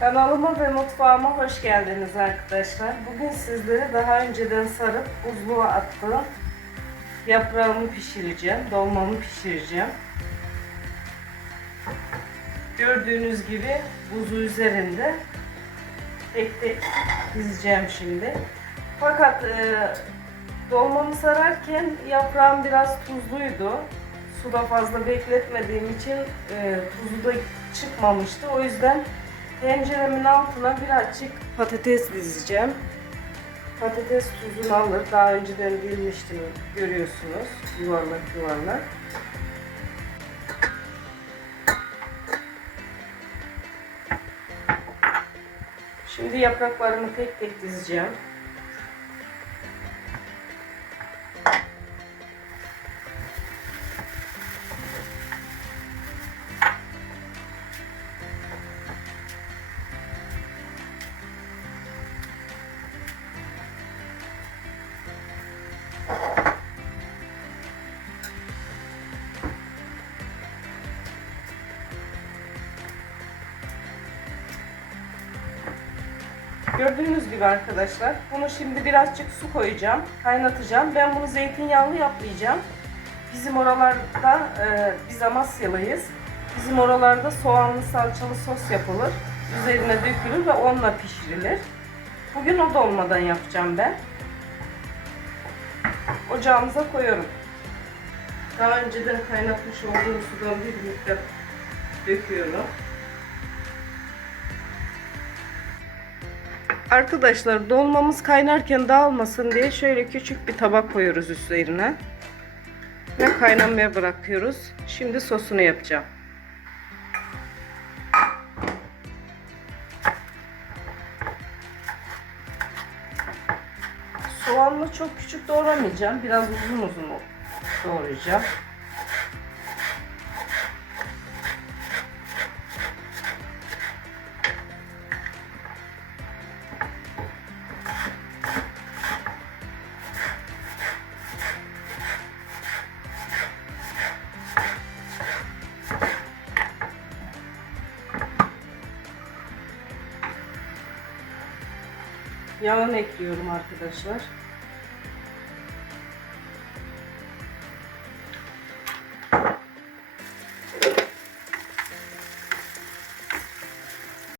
Kanalıma ve mutfağıma hoş geldiniz arkadaşlar. Bugün sizlere daha önceden sarıp buzluğa attığım yaprağımı pişireceğim, dolmamı pişireceğim. Gördüğünüz gibi buzu üzerinde tek tek dizeceğim şimdi. Fakat e, dolmamı sararken yaprağım biraz tuzluydu. Suda fazla bekletmediğim için e, tuzu da çıkmamıştı. O yüzden tenceremin altına birazcık patates dizeceğim. Patates tuzunu alır. Daha önceden bilmiştim görüyorsunuz. Yuvarlak yuvarlak. Şimdi yapraklarımı tek tek dizeceğim. Gördüğünüz gibi arkadaşlar bunu şimdi birazcık su koyacağım kaynatacağım. Ben bunu zeytinyağlı yapmayacağım. Bizim oralarda e, biz Amasyalıyız. Bizim oralarda soğanlı salçalı sos yapılır üzerine dökülür ve onunla pişirilir. Bugün o dolmadan yapacağım ben. Ocağımıza koyuyorum. Daha önceden kaynatmış olduğum sudan bir miktar döküyorum Arkadaşlar dolmamız kaynarken dağılmasın diye şöyle küçük bir tabak koyuyoruz üzerine. Ve kaynamaya bırakıyoruz. Şimdi sosunu yapacağım. Soğanlı çok küçük doğramayacağım. Biraz uzun uzun doğrayacağım. Yağını ekliyorum arkadaşlar.